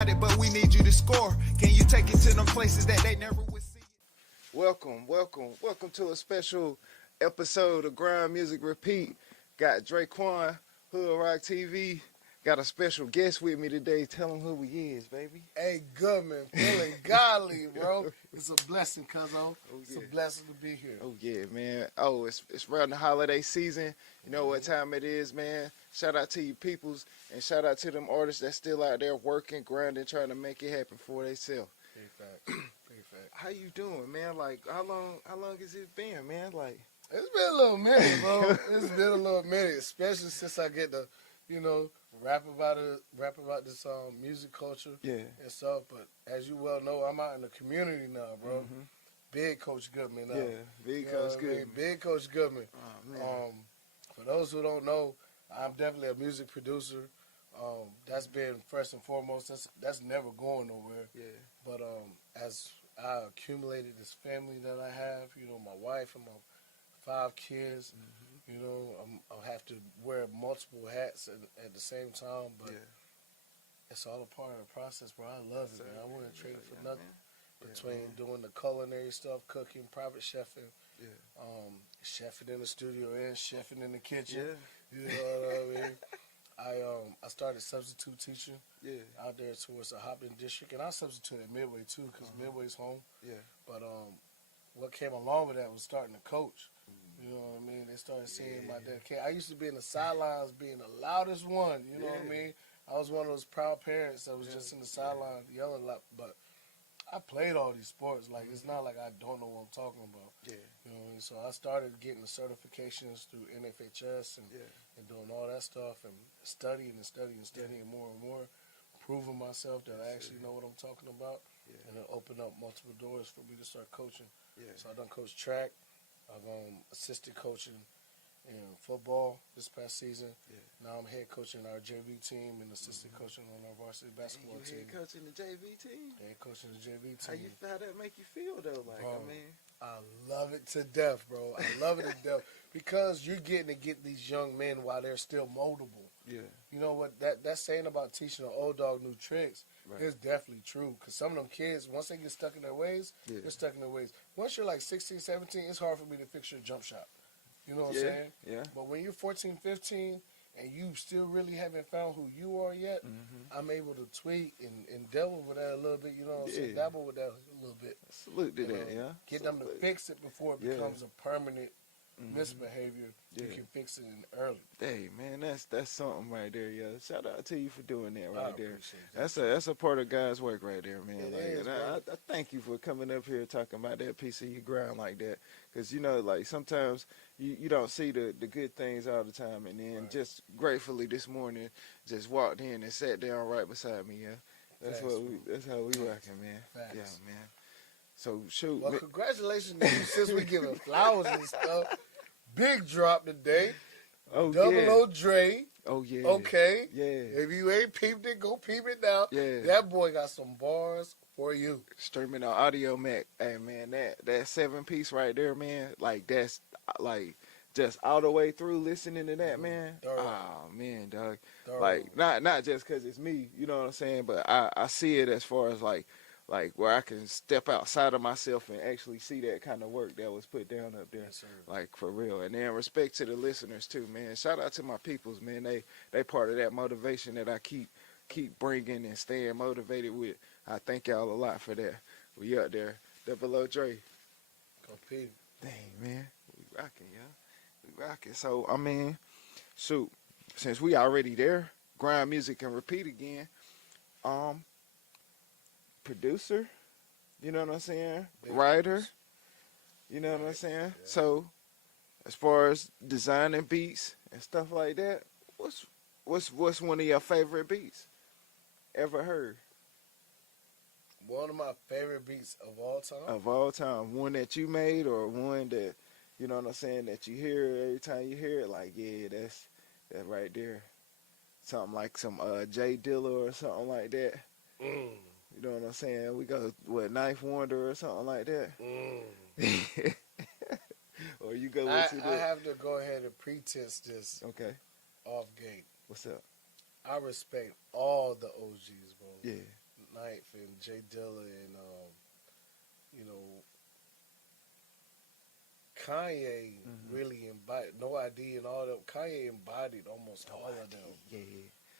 But we need you to score. Can you take it to them places that they never would see? Welcome to a special episode of Grind.Music.Repeat. Got Daquan, HoodRockTV. Got a special guest with me today. Tell him who he is, baby. Hey, Goodman, feeling godly, bro. It's a blessing, cuzzo. It's a blessing to be here. Oh yeah, man. Oh, it's around the holiday season. You know what time it is, man. Shout out to you peoples, and shout out to them artists that's still out there working, grinding, trying to make it happen for themselves. Big fact. Big fact. How you doing, man? Like, how long has it been, man? Like, it's been a little minute, bro. It's been a little minute, especially since I get to, rap about this music culture and stuff. But as you well know, I'm out in the community now, bro. Mm-hmm. Big Coach Goodman now. Yeah, Big Coach Goodman. Big Coach Goodman. Oh, man. For those who don't know, I'm definitely a music producer. That's been first and foremost. That's never going nowhere. Yeah. But as I accumulated this family that I have, my wife and my 5 kids, I'll have to wear multiple hats at the same time. But it's all a part of the process, bro. I love it, man. I wouldn't trade it for nothing. Between doing the culinary stuff, cooking, private chefing, chefing in the studio and chefing in the kitchen. You know what I mean? I started substitute teaching out there towards the Hopkins district, and I substituted at Midway too, because Midway's home. But what came along with that was starting to coach. You know what I mean? They started seeing my dedication. I used to be in the sidelines being the loudest one. You know what I mean? I was one of those proud parents that was just in the sideline yelling a lot, but I played all these sports. Like, it's not like I don't know what I'm talking about. You know what I mean? So I started getting the certifications through NFHS and doing all that stuff and studying more and more, proving myself that I actually know what I'm talking about, and it opened up multiple doors for me to start coaching. So I done coached track. I've assisted coaching in football this past season. Now I'm head coaching our JV team and assistant coaching on our varsity basketball team. Head coaching the JV team? Head coaching the JV team. How that make you feel though? Like, bro, I mean, I love it to death, bro. I love it to death because you're getting to get these young men while they're still moldable. You know what that saying about teaching an old dog new tricks is definitely true. Because some of them kids, once they get stuck in their ways, they're stuck in their ways. Once you're like 16, 17, it's hard for me to fix your jump shot. You know what I'm saying? But when you're 14, 15, and you still really haven't found who you are yet, I'm able to tweak and devil with that a little bit, you know what I'm saying? Dabble with that a little bit. Salute to that, Get them to fix it before it becomes a permanent misbehavior. You can fix it in early. Hey man, that's something right there, Shout out to you for doing that right there. That. That's a part of God's work right there, man. I thank you for coming up here talking about that piece of your grind like that, because like sometimes you don't see the good things all the time, and then just gratefully this morning just walked in and sat down right beside me. That's how we rocking, man. Facts. Yeah, man. So shoot. Well, congratulations to you since we giving flowers and stuff. Big drop today. Oh, Double O Dre. Oh, yeah. Okay. Yeah. If you ain't peeped it, go peep it now. Yeah. That boy got some bars for you. Streaming on Audio Mac. Hey, man, that 7-piece right there, man, like, that's, like, just all the way through listening to that, man. Oh, man, dog. Like, not just because it's me, you know what I'm saying, but I see it as far as, like where I can step outside of myself and actually see that kind of work that was put down up there, like for real. And then respect to the listeners too, man. Shout out to my peoples, man. They part of that motivation that I keep bringing and staying motivated with. I thank y'all a lot for that. We up there, Double O Dre. Compete. Dang, man, we rocking, We rocking. So I mean, shoot, since we already there, Grind Music and Repeat again. Producer, you know what I'm saying? Writer, you know what I'm saying? Yeah. So, as far as designing beats and stuff like that, what's one of your favorite beats ever heard? One of my favorite beats of all time. Of all time, one that you made or one that, you know what I'm saying, that you hear every time you hear it, like that's right there. Something like some Jay Dilla or something like that. You know what I'm saying? We go with Knife Wonder or something like that. Or you go with I have to go ahead and pretest this. Okay. Off gate. What's up? I respect all the OGs, bro. Yeah. and Jay Dilla and you know, Kanye really embodied No ID and all them. Kanye embodied almost all of them. Yeah.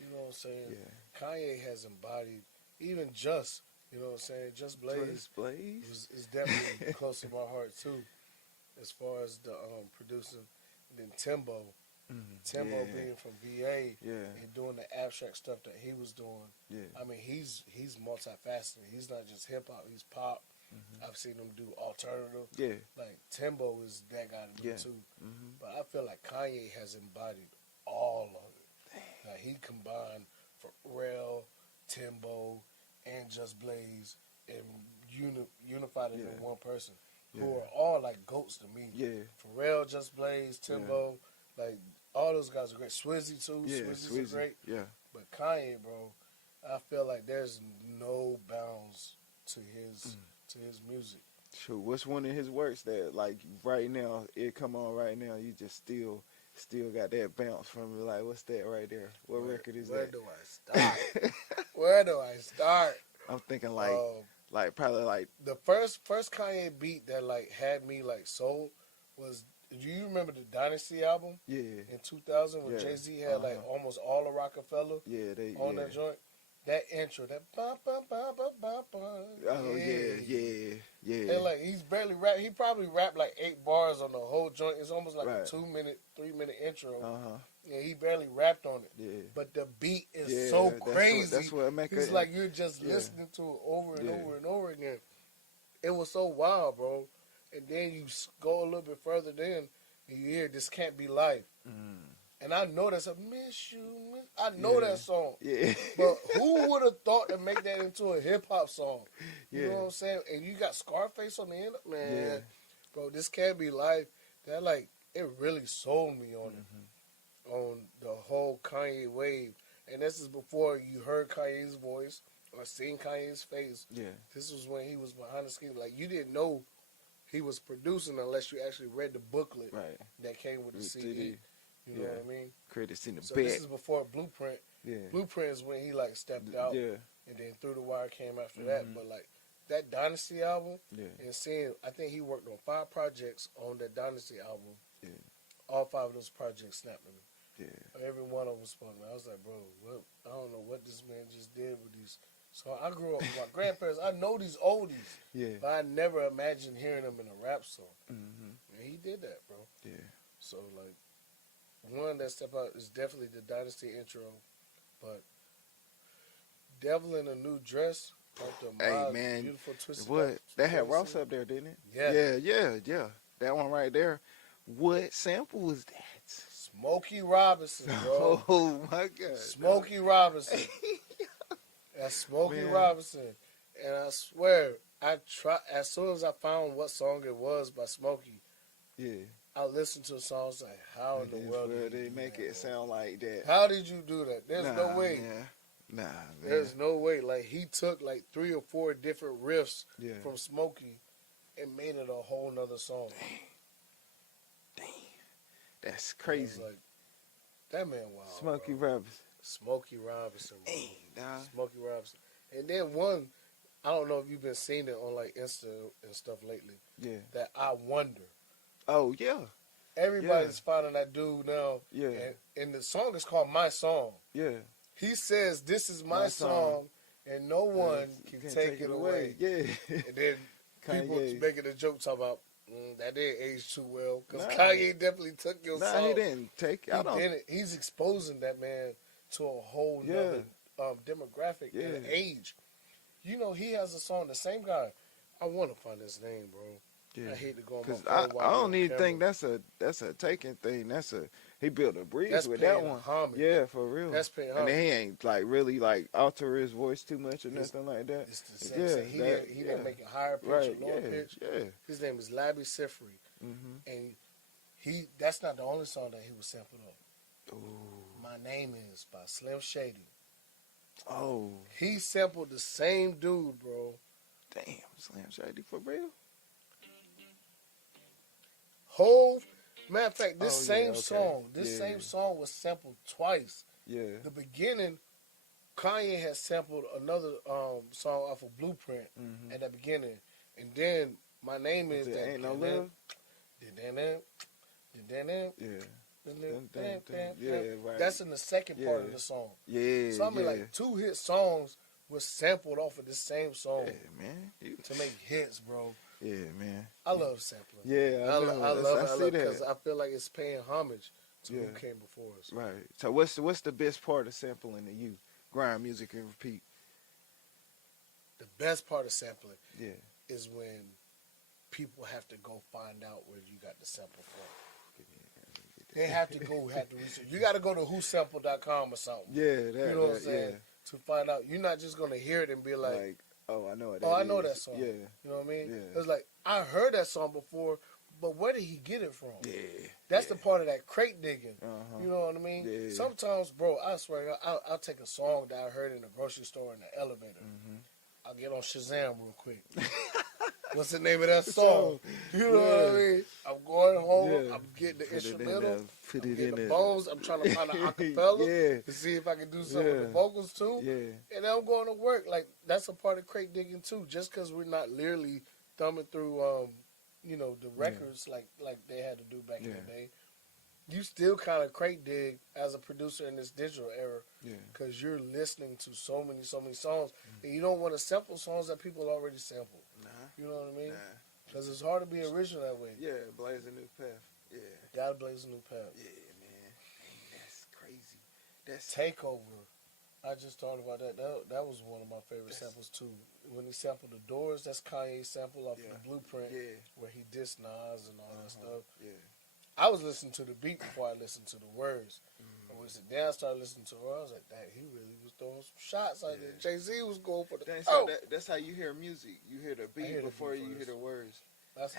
You know what I'm saying? Yeah. Kanye has embodied even Just. You know what I'm saying? Just Blaze is definitely close to my heart too, as far as the producing. And then Timbo. Timbo being from VA and doing the abstract stuff that he was doing. Yeah. I mean, he's multifaceted. He's not just hip hop. He's pop. I've seen him do alternative. Yeah. Like Timbo is that guy to do too. But I feel like Kanye has embodied all of it. Like he combined Pharrell, Timbo, and Just Blaze and unified it in one person. Who are all like goats to me. Yeah. Pharrell, Just Blaze, Timbo, like all those guys are great. Swizzy too. Yeah, Swizzy's great. Yeah. But Kanye, bro, I feel like there's no bounds to his music. Sure. What's one of his works that like right now it come on right now? You just still got that bounce from it. Like what's that right there? What record is where that? Do I start? Where do I start? I'm thinking like probably like the first Kanye beat that like had me like sold was. Do you remember the Dynasty album? Yeah. In 2000 when Jay-Z had like almost all of Rockefeller on that joint? That intro, that ba ba ba ba ba ba. Oh yeah. And like he's barely rap. He probably rapped like 8 bars on the whole joint. It's almost like a 2-minute, 3-minute intro. And he barely rapped on it. Yeah. But the beat is so crazy. That's what make it. It's like you're just listening to it over and over and over again. It was so wild, bro. And then you go a little bit further then, and you hear "This Can't Be Life," and I know that's a "Miss You." I know that song, but who would have thought to make that into a hip hop song? You know what I'm saying? And you got Scarface on the end, man. Bro, "This Can't Be Life." That like it really sold me on it, on the whole Kanye wave. And this is before you heard Kanye's voice or seen Kanye's face. Yeah, this was when he was behind the scenes. Like you didn't know he was producing unless you actually read the booklet that came with the CD. You know what I mean? Credits in the so back. This is before Blueprint. Blueprint is when he like stepped out. And then Through the Wire came after that. But like that Dynasty album and seeing, I think he worked on 5 projects on that Dynasty album. All 5 of those projects snapped me. Every one of them spun me. I was like, bro, I don't know what this man just did with these. So I grew up with my grandparents. I know these oldies, but I never imagined hearing them in a rap song. And he did that, bro. So like, one that stepped out is definitely the Dynasty intro, but Devil in a New Dress, like the beautiful twisted. What that had Ross up there, didn't it? Yeah. That one right there. What sample was that? Smokey Robinson, bro. Oh my God. Smokey Robinson. That's Smokey Robinson. And I swear, as soon as I found what song it was by Smokey, I listened to the song. I was like, how in the world did they make it sound like that? How did you do that? There's no way. Man. There's no way. Like, he took like 3 or 4 different riffs from Smokey and made it a whole nother song. Damn. That's crazy. Like, that man wild. Smokey Robinson. Smokey Robinson, bro. Dang, Smokey Robinson. And then one, I don't know if you've been seeing it on like Insta and stuff lately. Yeah. That I Wonder. Oh, yeah. Everybody's finding that dude now. Yeah. And the song is called My Song. Yeah. He says, this is my song, and no one can take it away. Yeah. And then people making a joke talking about, that didn't age too well. Because Kanye definitely took your song. He didn't take it. He didn't. He's exposing that man to a whole nother demographic and age. You know, he has a song, the same guy. I want to find his name, bro. Yeah. I hate to go on my phone. I don't even think that's a taking thing. He built a bridge with that one. Homage. Yeah, for real. That's paying homage. And he ain't like really like alter his voice too much or nothing like that. It's the same. He didn't make it higher pitch or lower pitch. Yeah. His name is Labby Sifri. And that's not the only song that he was sampled on. Ooh. My Name Is by Slim Shady. Oh. He sampled the same dude, bro. Damn, Slim Shady for real? Matter of fact, this same song was sampled twice. Yeah. The beginning, Kanye had sampled another song off of Blueprint at the beginning, and then My Name Is that. Ain't No Love. Yeah, right. That's in the second part of the song. Yeah, so I mean, like 2 hit songs was sampled off of the same song. Yeah, man. To make hits, bro. Yeah, man. I love sampling. Yeah, I love it because I feel like it's paying homage to who came before us. Right. So what's the best part of sampling to you? Grind music and repeat. The best part of sampling is when people have to go find out where you got the sample from. They have to research. You got to go to whosample.com or something. Yeah, you know what I'm saying? To find out. You're not just going to hear it and be like, oh, I know it. Oh, I know that song. Yeah. You know what I mean? Yeah. It's like, I heard that song before, but where did he get it from? Yeah. That's the part of that crate digging. You know what I mean? Yeah. Sometimes, bro, I swear, I'll take a song that I heard in the grocery store in the elevator. I'll get on Shazam real quick. What's the name of that song? You know what I mean? I'm going home. I'm getting the instrumental. I'm getting the bones. I'm trying to find an acapella to see if I can do some of the vocals too. Yeah. And then I'm going to work. Like, that's a part of crate digging too. Just because we're not literally thumbing through, the records like they had to do back in the day. You still kind of crate dig as a producer in this digital era because you're listening to so many songs, and you don't want to sample songs that people already sampled. You know what I mean? Because it's hard to be original that way. Yeah, blaze a new path. Yeah. Gotta blaze a new path. Yeah, man. Dang, that's crazy. That's Takeover. I just thought about that. That was one of my favorite samples too. When he sampled The Doors, that's Kanye's sample off of the Blueprint, where he dissed Nas and all that stuff. Yeah. I was listening to the beat before I listened to the words. And when I started listening to her, I was like, dang, he really was throwing some shots out there. Jay-Z was going for the so that's how you hear music. You hear the beat before you hear the words. That's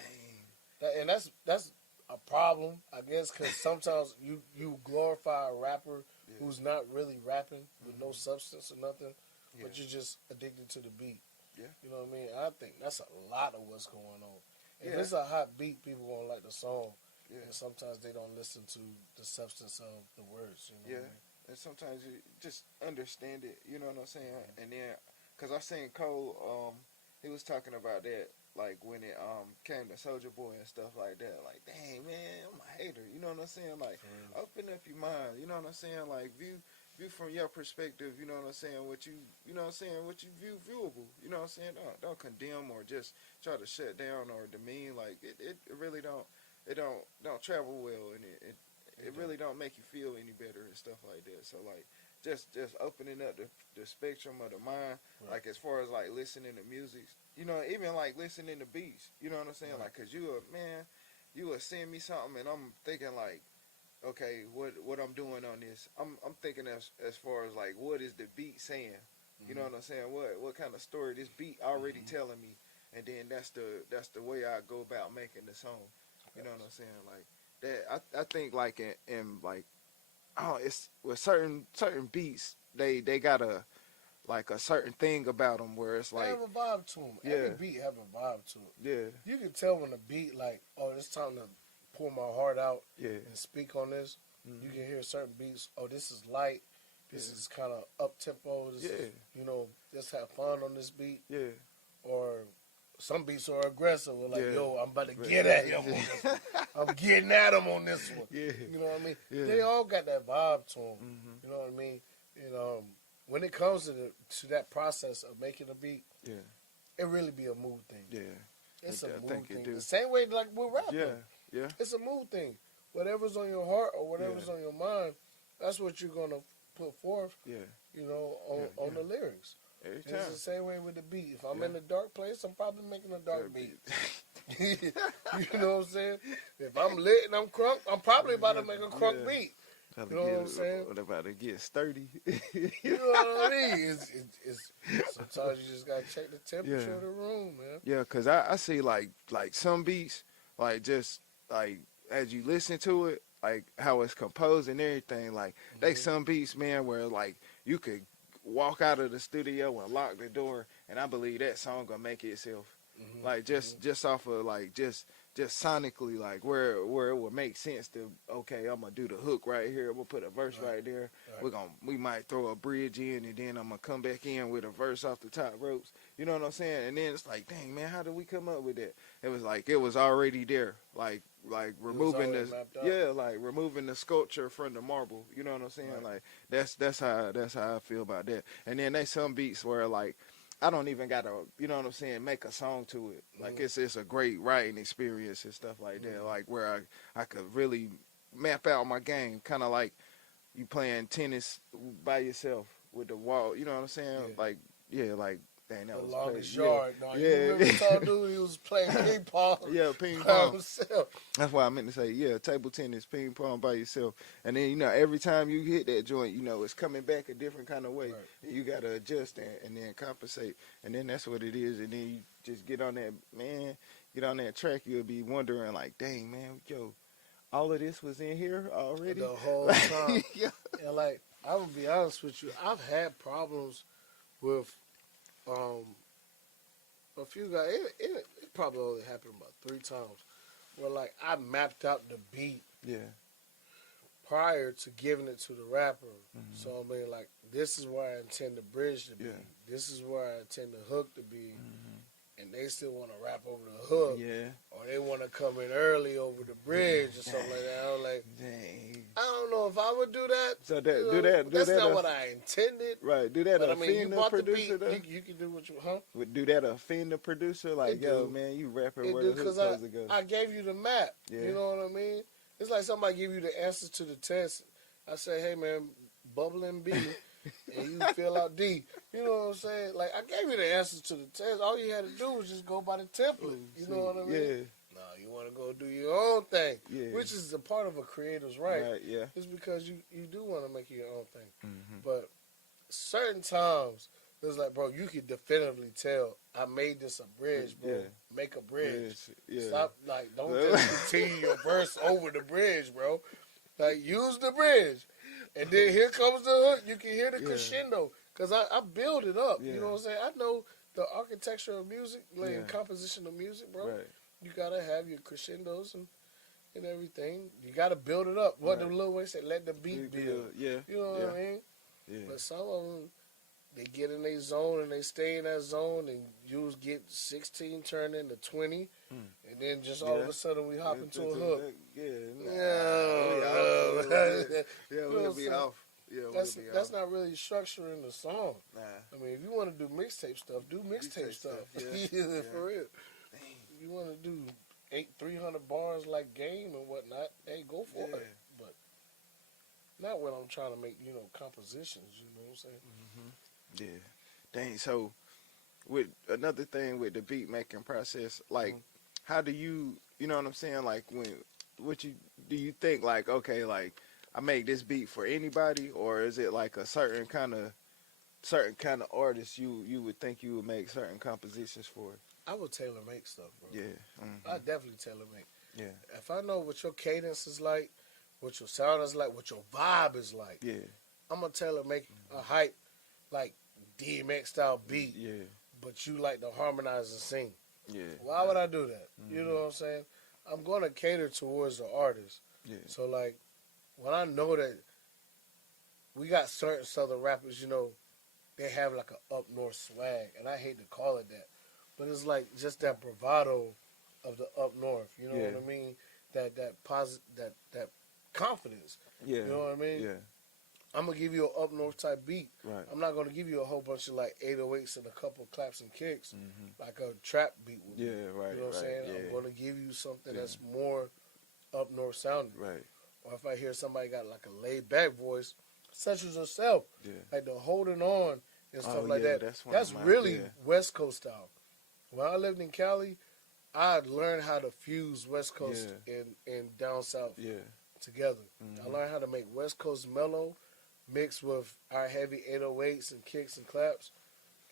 a problem, I guess, because sometimes you glorify a rapper who's not really rapping with no substance or nothing, but you're just addicted to the beat. Yeah. You know what I mean? I think that's a lot of what's going on. If it's a hot beat, people gonna like the song. Yeah. And sometimes they don't listen to the substance of the words. You know what I mean? And sometimes you just understand it. You know what I'm saying? And then, cause I seen Cole, he was talking about that, like when it came to Soulja Boy and stuff like that. Like, dang man, I'm a hater. You know what I'm saying? Like, open up your mind. You know what I'm saying? Like, view from your perspective. You know what I'm saying? What you know what I'm saying? What you view viewable. You know what I'm saying? Don't condemn or just try to shut down or demean. Like, it really don't. It don't travel well, and it really don't make you feel any better and stuff like that. So like just opening up the spectrum of the mind, like as far as like listening to music, you know, even like listening to beats, you know what I'm saying? Like, cause you will send me something and I'm thinking like, okay, what I'm doing on this, I'm thinking as far as like what is the beat saying, you know what I'm saying? What kind of story this beat already telling me, and then that's the way I go about making the song. You know what I'm saying? Like that, I think like in like, it's with certain beats, they got a certain thing about them where it's like they have a vibe to them. Every beat have a vibe to it. Yeah. You can tell when a beat like, oh, it's time to pour my heart out and speak on this. You can hear certain beats. Oh, this is light. This is kind of up tempo. This is, just have fun on this beat. Yeah. Or some beats are aggressive. We're like, yo, I'm about to get at him on this one. I'm getting at him on this one. Yeah. You know what I mean? Yeah. They all got that vibe to them. You know what I mean? And when it comes to that process of making a beat, it really be a mood thing. Yeah. It's a mood thing. Do. The same way like we're rapping. Yeah. It's a mood thing. Whatever's on your heart or whatever's on your mind, that's what you're going to put forth, on the lyrics. Every It's time. the same way with the beat. If I'm in a dark place, I'm probably making a dark beat. You know what I'm saying? If I'm lit and I'm crunk, I'm probably about to make a crunk beat. You know what I'm saying? What about to get sturdy? You know what I mean? It's sometimes you just gotta check the temperature of the room, man. Yeah, cause I see like some beats, like just like as you listen to it, like how it's composed and everything, like they some beats, man, where like you could walk out of the studio and lock the door, and I believe that song gonna make itself. Like just off of like just just sonically, like where it would make sense to, okay, I'm gonna do the hook right here, we'll put a verse right there. We might throw a bridge in, and then I'm gonna come back in with a verse off the top ropes. You know what I'm saying? And then it's like, dang man, how did we come up with that? It was like it was already there, like removing removing the sculpture from the marble. You know what I'm saying? Like that's how I feel about that. And then there's some beats where like I don't even gotta, you know what I'm saying, make a song to it. Like it's a great writing experience and stuff like that. Like where I could really map out my game, kind of like you playing tennis by yourself with the wall. You know what I'm saying? Yeah. Like dang, that The was longest crazy. yard. No, you remember the tall dude? He was playing ping pong. Yeah, ping by pong. himself. That's why I meant to say, table tennis, ping pong by yourself. And then, you know, every time you hit that joint, you know, it's coming back a different kind of way. Right. And you got to adjust and then compensate. And then that's what it is. And then you just get on that track, you'll be wondering, like, dang, man, yo, all of this was in here already? The whole time. Yeah. And, like, I will be honest with you, I've had problems with a few guys. It probably only happened about 3 times. Where, like, I mapped out the beat prior to giving it to the rapper. So, I mean, like, this is where I intend the bridge to be. This is where I intend the hook to be. And they still want to rap over the hook. Or they want to come in early over the bridge or something like that. I'm like, dang. I don't know if I would do that. So that's not what I intended. Right. Do that but, I mean, you offend the bought producer, the though? beat. You can do what you, huh? Do that offend the producer? Like, yo, man, you rapping where the hook supposed to go. I gave you the map. You know what I mean? It's like somebody give you the answers to the test. I say, hey, man, bubble in B, and you fill out D. You know what I'm saying? Like, I gave you the answers to the test. All you had to do was just go by the template. You know what I mean? Yeah. No, you want to go do your own thing, which is a part of a creator's right. It's because you do want to make your own thing. But certain times, it's like, bro, you can definitively tell I made this a bridge, bro. Make a bridge. Stop, like, don't just continue your verse over the bridge, bro. Like, use the bridge. And then here comes the hook. You can hear the crescendo. Because I build it up. You know what I'm saying? I know the architecture of music, like composition of music, bro. Right. You got to have your crescendos and everything. You got to build it up. What the Lil Wayne said, let the beat build. You know what I mean? But some of them, they get in their zone and they stay in that zone, and you get 16 turned into 20, and then just all of a sudden we hop into a hook. We'll be off. That's not really structuring the song. I mean, if you want to do mixtape stuff, do mixtape stuff. For real. If you want to do 300 bars like Game and whatnot, hey, go for it. But not when I'm trying to make, compositions, you know what I'm saying? Dang, so with another thing with the beat making process, like how do you know what I'm saying? Like do you think like, okay, like I make this beat for anybody, or is it like a certain kind of artist you would think you would make certain compositions for? I would tailor make stuff, bro. Yeah. I definitely tailor make. Yeah. If I know what your cadence is like, what your sound is like, what your vibe is like, I'm gonna tailor make a hype like DMX style beat. But you like to harmonize and sing. Why would I do that? You know what I'm saying? I'm gonna cater towards the artist. So like when I know that we got certain Southern rappers, they have like a up north swag, and I hate to call it that. But it's like just that bravado of the up north. You know what I mean? That confidence. You know what I mean? I'm gonna give you an up north type beat. Right. I'm not gonna give you a whole bunch of like 808s and a couple of claps and kicks, like a trap beat would. You know what I'm saying? I'm gonna give you something that's more up north sounding. Right. Or if I hear somebody got like a laid back voice, such as yourself, like the holding on and stuff like that. That's really West Coast style. When I lived in Cali, I learned how to fuse West Coast and down south together. I learned how to make West Coast mellow mixed with our heavy 808s and kicks and claps,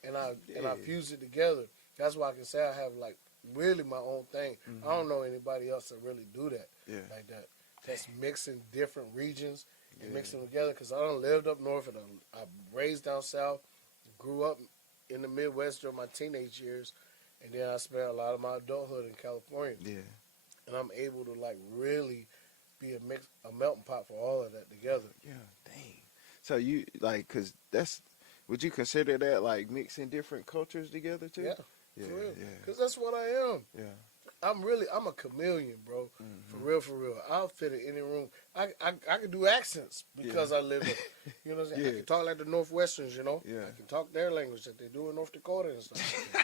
and I fuse it together. That's why I can say I have like really my own thing. I don't know anybody else that really do that like that. That's mixing different regions and mixing them together. Because I done lived up north and I raised down south, grew up in the Midwest during my teenage years, and then I spent a lot of my adulthood in California. and I'm able to like really be a melting pot for all of that together. Yeah, dang. So you like, cause that's, would you consider that like mixing different cultures together too? Yeah, Yeah, for real. yeah, Because that's what I am. yeah. I'm a chameleon, bro. For real, for real. I'll fit in any room. I can do accents because I live in, you know what I'm saying? Yeah. I can talk like the Northwesterns, you know? Yeah. I can talk their language that they do in North Dakota and stuff like that.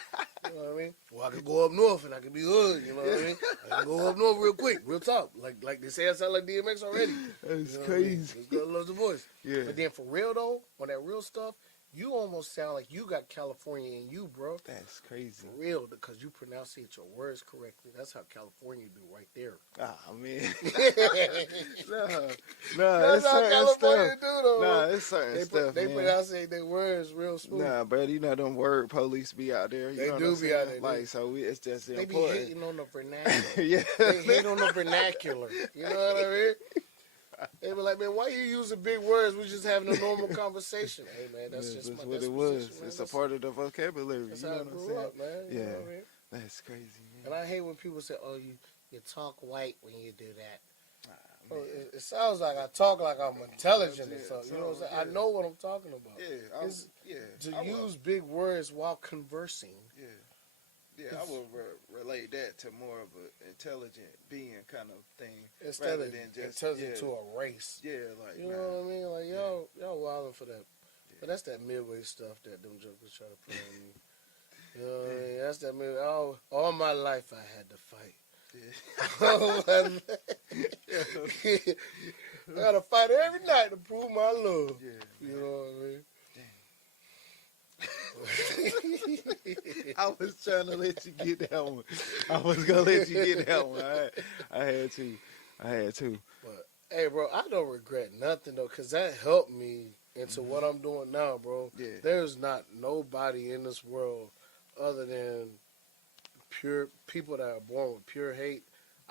You know what I mean? Or I could go up north and I can be hood, you know what I mean? I can go up north real quick, real talk. Like they say I sound like DMX already. That's You know crazy. what I mean? It's good, love the voice. Yeah. But then for real though, on that real stuff, you almost sound like you got California in you, bro. That's crazy. For real, because you pronunciate your words correctly. That's how California do right there. Ah, man. That's nah, it's how certain California stuff. do, though. Nah, it's certain stuff, They man. pronounce their words real smooth. Nah, bro, you know them word police be out there. You They know do what I'm be saying? out there, Like, so it's just They be important. hating on the vernacular. Yeah. They hate on the vernacular. You know what I mean? They be like, man, why you using big words? We just having a normal conversation. Hey, man, that's just that's my what it was. disposition, man. It's a part of the vocabulary. That's You how know I what I'm grew saying? up, man. You know what I mean? That's crazy, man. And I hate when people say, oh, you talk white when you do that. Ah, Bro, man. it sounds like I talk like I'm intelligent or something. You know what I'm saying? Yeah. I know what I'm talking about. Yeah, It's yeah. to I use big words while conversing. Yeah, I would relate that to more of an intelligent being kind of thing, Instead rather of than just intelligent to a race. Yeah, like You know what I mean? Like y'all wilding for that. But that's that midway stuff that them jokers try to put on you. You know what I mean? That's that midway. All my life I had to fight. I gotta fight every night to prove my love. Yeah, You know what I mean? I was trying to let you get that one. I was gonna let you get that one. I had to. But hey, bro, I don't regret nothing though, cause that helped me into what I'm doing now, bro. Yeah. There's not nobody in this world other than pure people that are born with pure hate.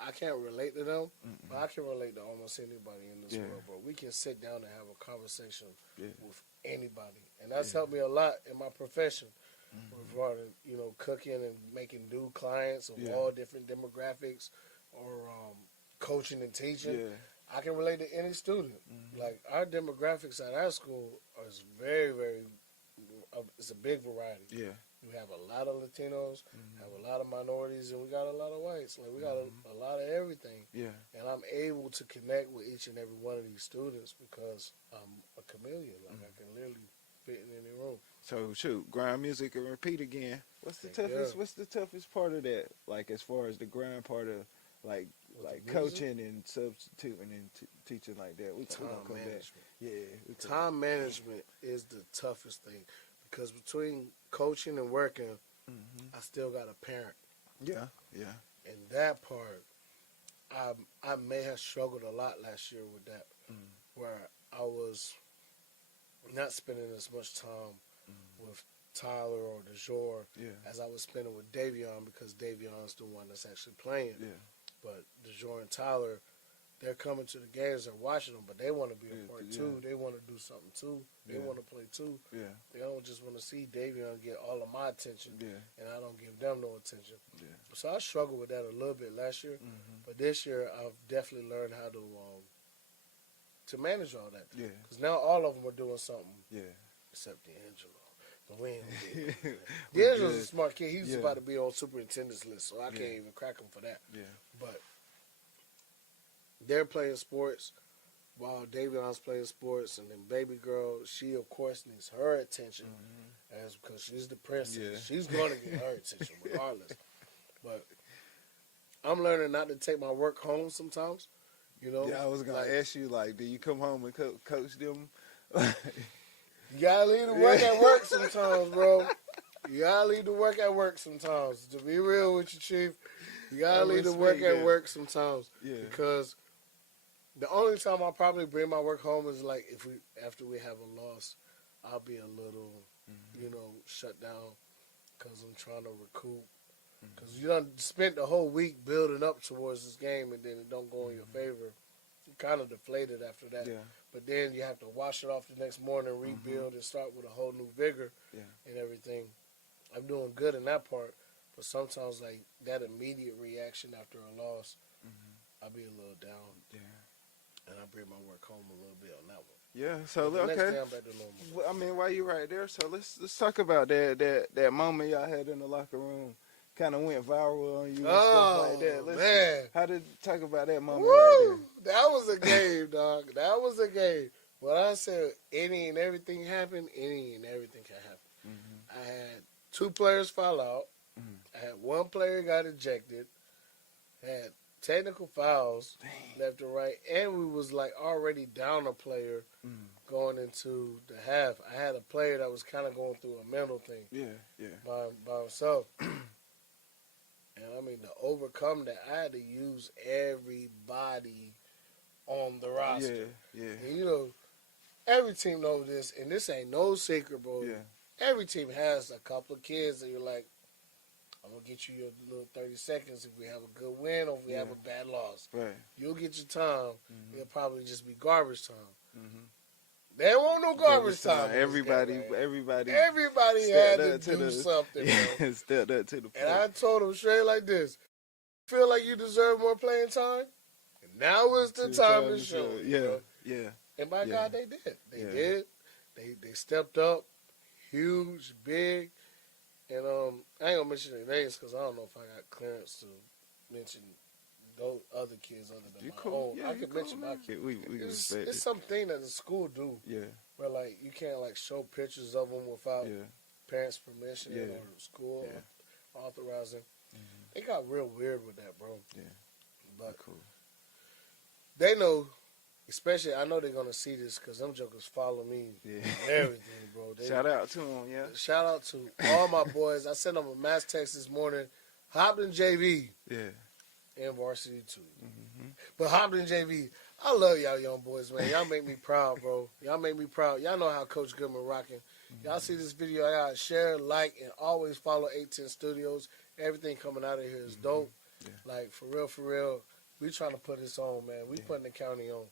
I can't relate to them, but I can relate to almost anybody in this world, bro. We can sit down and have a conversation with anybody, and that's helped me a lot in my profession regarding, you know, cooking and making new clients of all different demographics, or coaching and teaching. I can relate to any student. Like our demographics at our school is very, very. It's a big variety. Yeah. We have a lot of Latinos, have a lot of minorities, and we got a lot of whites. Like we got a lot of everything. Yeah. And I'm able to connect with each and every one of these students because I'm a chameleon. Like I can literally fit in any room. So shoot, grind music and repeat again. What's the Heck toughest? yeah. What's the toughest part of that? Like as far as the grind part of, like With the music? coaching and substituting and teaching like that. We Time gonna come back. management. Yeah. Time management is the toughest thing because between coaching and working, I still got a parent. Yeah. And that part, I may have struggled a lot last year with that, where I was not spending as much time with Tyler or DeJour as I was spending with Davion, because Davion's the one that's actually playing. Yeah. But DeJour and Tyler, they're coming to the games, they're watching them, but they want to be a part too. They want to do something too. They want to play too. Yeah. They don't just want to see Davion get all of my attention, and I don't give them no attention. Yeah. So I struggled with that a little bit last year, but this year I've definitely learned how to manage all that. Yeah. Because now all of them are doing something. Yeah. Except D'Angelo. But we ain't gonna do it. We D'Angelo's good. a smart kid. He's Yeah. about to be on superintendent's list, so I can't even crack him for that. Yeah. But they're playing sports while Davion's playing sports, and then baby girl, she of course needs her attention, as because she's the princess. Yeah. She's gonna get her attention regardless. But I'm learning not to take my work home sometimes. You know, Yeah, I was gonna ask you, like, do you come home and coach them? You gotta leave the work at work sometimes, bro. You gotta leave the work at work sometimes. To be real with you, Chief, you gotta leave the work at work sometimes. Yeah. Because the only time I'll probably bring my work home is like after we have a loss, I'll be a little, you know, shut down because I'm trying to recoup. Because you done spent the whole week building up towards this game, and then it don't go in your favor. You kind of deflated after that. Yeah. But then you have to wash it off the next morning, rebuild, and start with a whole new vigor and everything. I'm doing good in that part. But sometimes, like, that immediate reaction after a loss, I'll be a little down. Yeah. And I bring my work home a little bit on that one. Yeah, so But the next okay. day I'm back to normal. Well, I mean, while you right there, so let's talk about that moment y'all had in the locker room. Kind of went viral on you and stuff like that. Man. How did talk about that moment Woo! right That was a game, dog. That was a game. When I said any and everything happened, any and everything can happen. there? I had 2 players foul out. I had 1 player got ejected. Had technical fouls left and right, and we was like already down a player going into the half. I had a player that was kind of going through a mental thing. Yeah. By himself. And I mean, to overcome that, I had to use everybody on the roster. Yeah. And, you know, every team knows this, and this ain't no secret, bro. Yeah. Every team has a couple of kids that you're like, I'm going to get you your little 30 seconds if we have a good win or if we have a bad loss. Right. You'll get your time. It'll probably just be garbage time. Mm-hmm. There won't no garbage time. Everybody had to do something, bro. Stepped up to the plate. And I told him straight like this: feel like you deserve more playing time? And now is the time to show. Yeah. And by God, they did. They did. They stepped up, huge, big. And I ain't gonna mention their names because I don't know if I got clearance to mention those other kids other than my own. I can mention my kids. It's something that the school do. Yeah. Where like you can't like show pictures of them without parents' permission or school authorizing. They got real weird with that, bro. Yeah. But cool. They know, especially I know they're gonna see this because them jokers follow me and everything, bro. Shout out to them, Shout out to all my boys. I sent them a mass text this morning. Hobden JV. And varsity too. But Hobden JV, I love y'all young boys, man. Y'all make me proud, bro. Y'all make me proud. Y'all know how Coach Goodman rocking. Y'all see this video, I gotta share, like, and always follow 810 Studios. Everything coming out of here is dope. Like, for real, we trying to put this on, man. We putting the county on.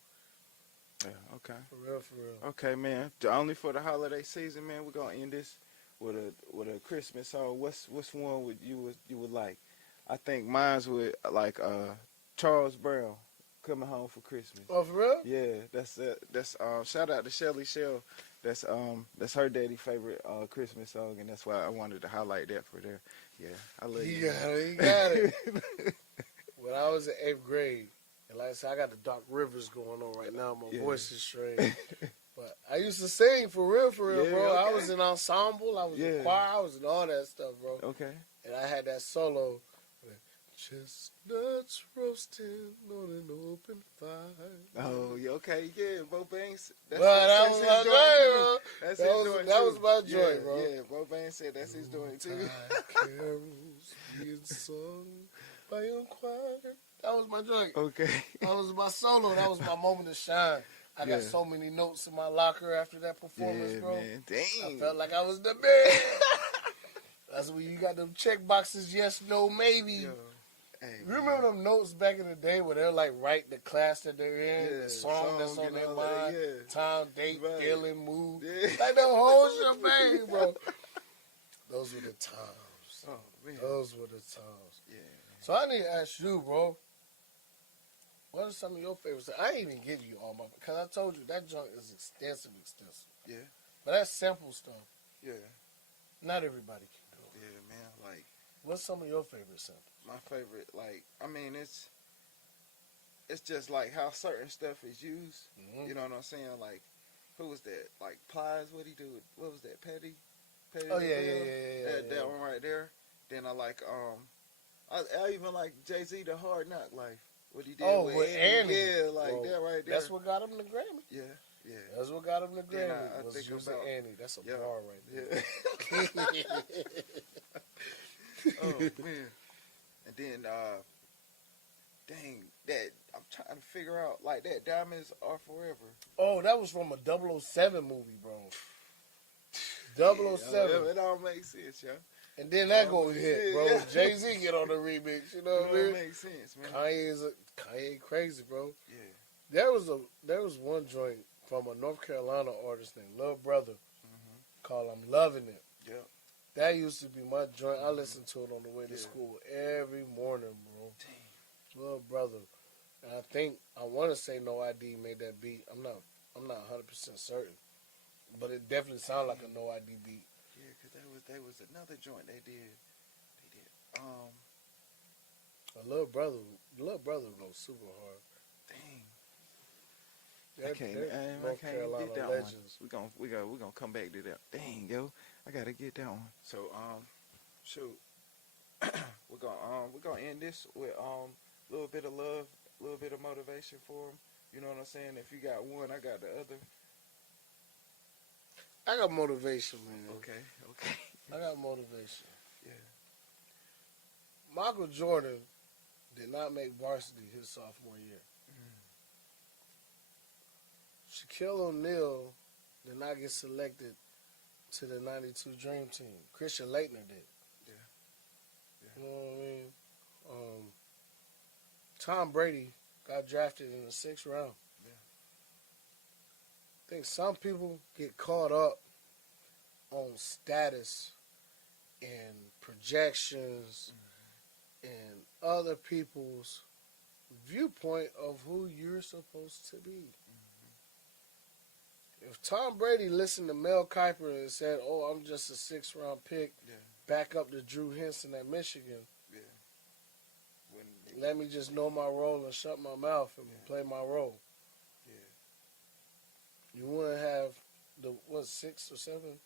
Yeah, okay. For real. Okay, man. Only for the holiday season, man. We're gonna end this with a Christmas song. What's one you would like? I think mine's with like Charles Brown, Coming Home for Christmas. Oh, for real? Yeah, that's shout out to Shelly Shell. That's her daddy's favorite Christmas song, and that's why I wanted to highlight that for there. Yeah, I love you. You got it. When I was in 8th grade, and like I said, I got the Doc Rivers going on right now. My voice is strange. But I used to sing for real, bro. Okay. I was in ensemble. I was in choir. I was in all that stuff, bro. Okay. And I had that solo. Chestnuts roasting on an open fire. Oh, okay, Bo Banks. That was my joint, bro. Yeah, Bo Banks said that's his joint too. Carols being sung by young choir. That was my joint. Okay. That was my solo. That was my moment to shine. I got so many notes in my locker after that performance, bro. Man. Dang. I felt like I was the man. That's when you got them check boxes, yes, no, maybe. Yo. Hey, you remember them notes back in the day where they're like write the class that they're in, the song that's on their mind, time, date, feeling, mood, like the whole shebang, bro. Those were the times. Oh man, those were the times. Yeah. So I need to ask you, bro. What are some of your favorites? I ain't even give you all my, because I told you that junk is extensive. Yeah. But that's simple stuff. Yeah. Not everybody can do it. Yeah, man. Like, what's some of your favorite samples? My favorite, like, I mean, it's just like how certain stuff is used. You know what I'm saying? Like, who was that? Like, Plies, what he do? What was that? Petty? Oh, yeah. That one right there. Then I like, I even like Jay-Z, The Hard Knock Life. What he did with Annie. Yeah, like that right there. That's what got him the Grammy. Yeah. That's what got him the Grammy. I was think using about Annie. That's a bar right there. Oh, man. And then, dang, that, I'm trying to figure out, like, that Diamonds Are Forever. Oh, that was from a 007 movie, bro. 007. It all makes sense, yo. And then that go hit, bro. Jay-Z get on the remix, you know what I mean? It makes sense, man. Kanye crazy, bro. Yeah. There was one joint from a North Carolina artist named Lil Brother called I'm Loving It. Yeah. That used to be my joint. I listened to it on the way to school every morning, bro. Dang. Little brother. And I want to say No ID made that beat. I'm not 100% certain, but it definitely sounded like a No ID beat. Yeah, cause that was another joint they did. A Little Brother goes super hard. Dang. I I can't get that legends. one. We gonna come back to that. Dang, yo, I gotta get that one. So shoot, we're gonna end this with a little bit of love, a little bit of motivation for him. You know what I'm saying? If you got one, I got the other. I got motivation, man. Okay. I got motivation. Yeah. Michael Jordan did not make varsity his sophomore year. Shaquille O'Neal did not get selected to the 92 Dream Team. Christian Laettner did. Yeah. You know what I mean? Tom Brady got drafted in the 6th round. Yeah. I think some people get caught up on status and projections and other people's viewpoint of who you're supposed to be. If Tom Brady listened to Mel Kiper and said, "Oh, I'm just a 6th round pick, back up to Drew Henson at Michigan. Let me just know my role and shut my mouth and play my role." You wouldn't have the 6 or 7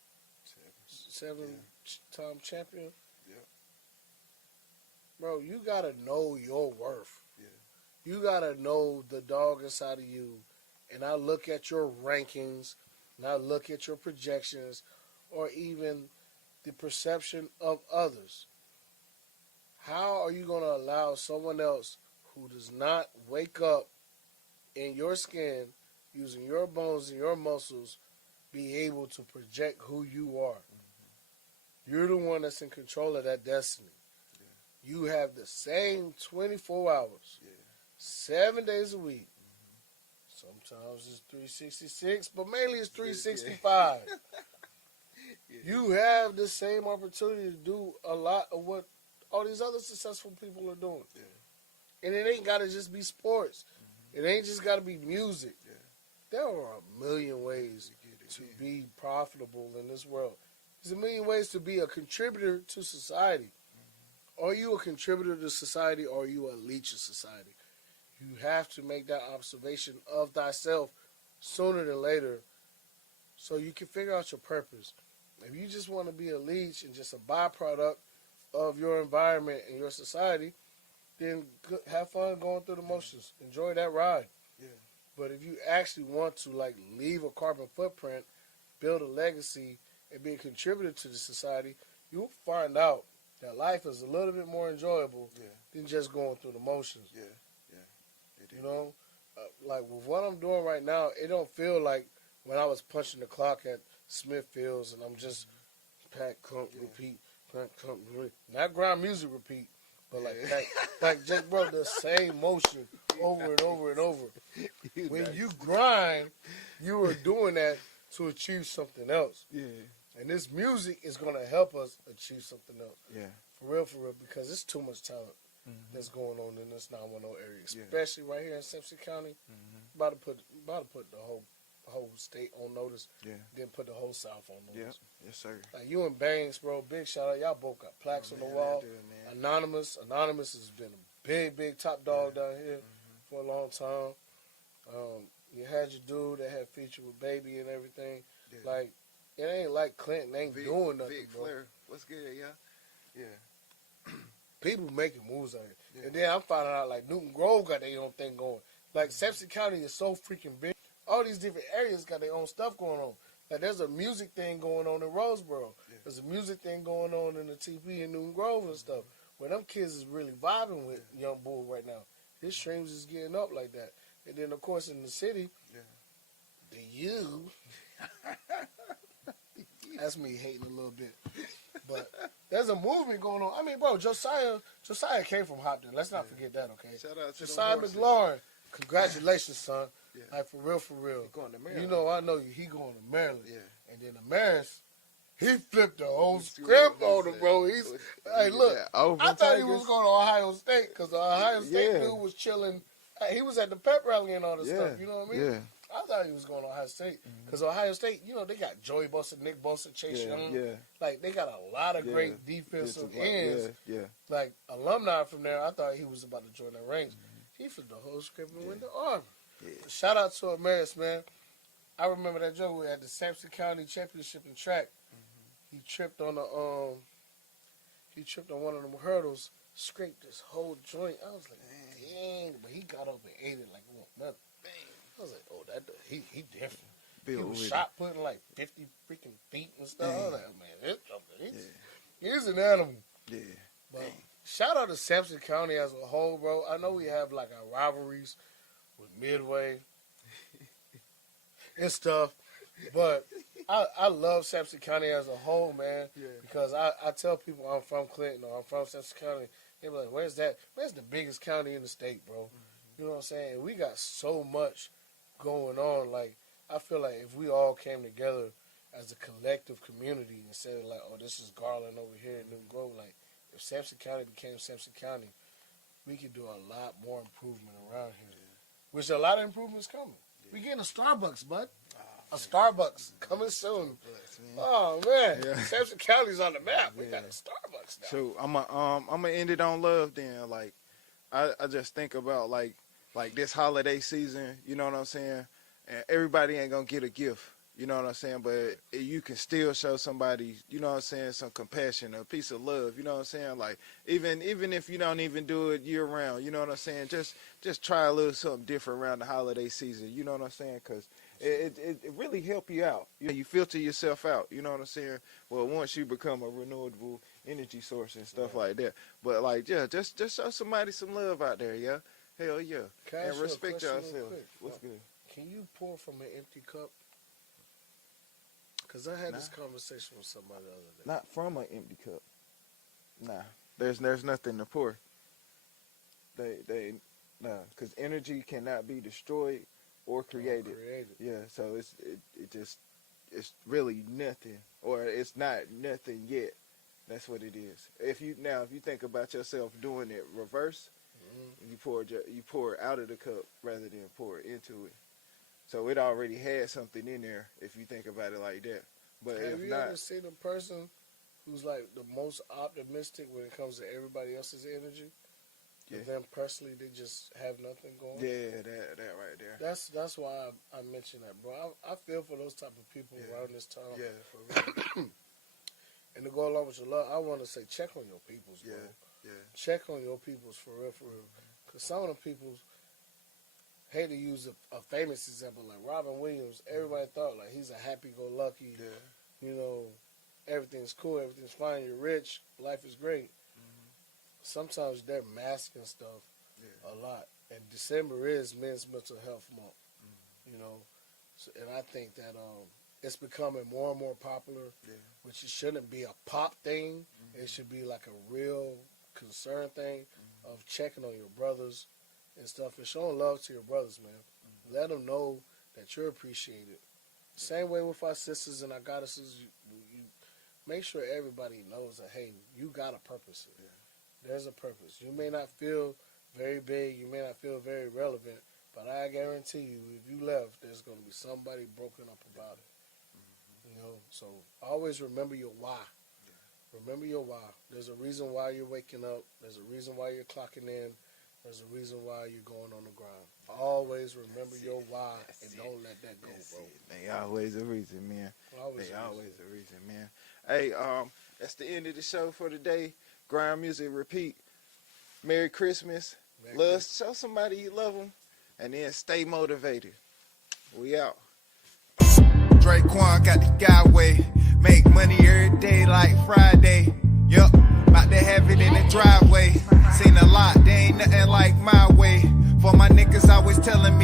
time champion. Bro, you gotta know your worth. You gotta know the dog inside of you. And I look at your rankings, and I look at your projections, or even the perception of others. How are you going to allow someone else who does not wake up in your skin, using your bones and your muscles, be able to project who you are? You're the one that's in control of that destiny. You have the same 24 hours, 7 days a week. Sometimes it's 366, but mainly it's 365. You have the same opportunity to do a lot of what all these other successful people are doing. And it ain't got to just be sports. It ain't just got to be music. There are a million ways to be profitable in this world. There's a million ways to be a contributor to society. Are you a contributor to society, or are you a leech of society? You have to make that observation of thyself sooner than later so you can figure out your purpose. If you just want to be a leech and just a byproduct of your environment and your society, then have fun going through the motions. Enjoy that ride. But if you actually want to leave a carbon footprint, build a legacy, and be a contributor to the society, you'll find out that life is a little bit more enjoyable than just going through the motions. You know, with what I'm doing right now, it don't feel like when I was punching the clock at Smithfields and I'm just pack, clump, repeat, pack, clump, repeat. Not Grind.Music.Repeat, but just bro, the same motion over and over and over. When you grind, you are doing that to achieve something else. And this music is gonna help us achieve something else. For real, because it's too much talent that's going on in this 910 area, especially right here in Sampson County. About to put the whole state on notice. Then put the whole South on notice. Yes, sir. Like you and Banks, bro, big shout out. Y'all both got plaques on the wall. Anonymous has been a big top dog down here for a long time. You had your dude that had featured with Baby and everything. Like it ain't like Clinton ain't doing nothing, Vic bro. Flair. What's good, People making moves out here. And then I'm finding out Newton Grove got their own thing going. Sampson County is so freaking big. All these different areas got their own stuff going on. There's a music thing going on in Roseboro. There's a music thing going on in the TP in Newton Grove and stuff. Where them kids is really vibing with Young Bull right now. His streams is getting up like that. And then of course in the city, the U. That's me hating a little bit. But there's a movement going on. I mean, bro, Josiah came from Hopton. Let's not forget that, okay? Shout out to Josiah McLaurin. Congratulations, son. Like, for real. He going to Maryland. You know, I know you. He going to Maryland. And then the Marist, He flipped the whole script on him, bro. He's hey, look. I thought he was going to Ohio State because the Ohio State dude was chilling. He was at the pep rally and all this stuff. You know what I mean? Yeah. I thought he was going to Ohio State because Ohio State, you know, they got Joey Bosa, Nick Bosa, Chase Young. Yeah. Like, they got a lot of great defensive ends. Yeah. Like, alumni from there, I thought he was about to join their ranks. He flipped the whole script and went to Auburn. Yeah. Shout out to Amaris, man. I remember that joke at the Sampson County Championship in track. He tripped on one of them hurdles, scraped his whole joint. I was like, dang, but he got up and ate it like it was nothing. I was like, oh, he different. He was shot putting like 50 freaking feet and stuff. I was like, man, he's an animal. Yeah. But shout out to Sampson County as a whole, bro. I know we have like our rivalries with Midway and stuff, but I love Sampson County as a whole, man, because I tell people I'm from Clinton or I'm from Sampson County. They be like, where's that? Where's the biggest county in the state, bro? You know what I'm saying? And we got so much going on. Like, I feel like if we all came together as a collective community instead of like, oh, this is Garland over here in New Grove, like, if Sampson County became Sampson County, we could do a lot more improvement around here. Which a lot of improvements coming. We getting a Starbucks, bud. A Starbucks coming soon. Oh man, Sampson County's on the map. We got a Starbucks now. So I'm gonna end it on love then. Like, I just think about like this holiday season. You know what I'm saying? And everybody ain't gonna get a gift. You know what I'm saying? But you can still show somebody, you know what I'm saying, some compassion, a piece of love. You know what I'm saying? Like, even if you don't even do it year round, you know what I'm saying? Just try a little something different around the holiday season. You know what I'm saying? Because it really help you out. You filter yourself out. You know what I'm saying? Well, once you become a renewable energy source and stuff like that. But like, just show somebody some love out there, yeah. Hell yeah. And respect yourself. What's good? Can you pour from an empty cup? Because I had this conversation with somebody the other day. Not from an empty cup. Nah. There's nothing to pour. Because energy cannot be destroyed or created. Yeah, so it's really nothing, or it's not nothing yet. That's what it is. If you think about yourself doing it reverse, you pour out of the cup rather than pour into it. So it already had something in there if you think about it like that. But have you ever seen a person who's like the most optimistic when it comes to everybody else's energy? Yeah. And them personally, they just have nothing going. Yeah, that right there. That's why I mentioned that, bro. I feel for those type of people around this time. Yeah, for real. And to go along with your love, I want to say check on your peoples, bro. Yeah. Check on your peoples for real. Because some of the peoples, hate to use a famous example like Robin Williams. Everybody thought like he's a happy-go-lucky. You know, everything's cool, everything's fine. You're rich, life is great. Sometimes they're masking stuff a lot. And December is Men's Mental Health Month, you know. So, and I think that it's becoming more and more popular, which it shouldn't be a pop thing. It should be like a real concern thing of checking on your brothers and stuff and showing love to your brothers, man. Let them know that you're appreciated. Same way with our sisters and our goddesses, you make sure everybody knows that, hey, you got a purpose. There's a purpose. You may not feel very big, you may not feel very relevant, but I guarantee you, if you left, there's going to be somebody broken up about it. You know, so always remember your why. Remember your why. There's a reason why you're waking up. There's a reason why you're clocking in. There's a reason why you're going on the grind. Always remember your why and don't let that go, bro. They always a reason, man. Always a reason, man. Hey, that's the end of the show for today. Grind.Music.Repeat. Merry Christmas. Show somebody you love them, and then stay motivated. We out. Daquan got the guy way. Make money every day like Friday. Yup, about to have it in the driveway. Seen a lot, there ain't nothing like my way. For my niggas always telling me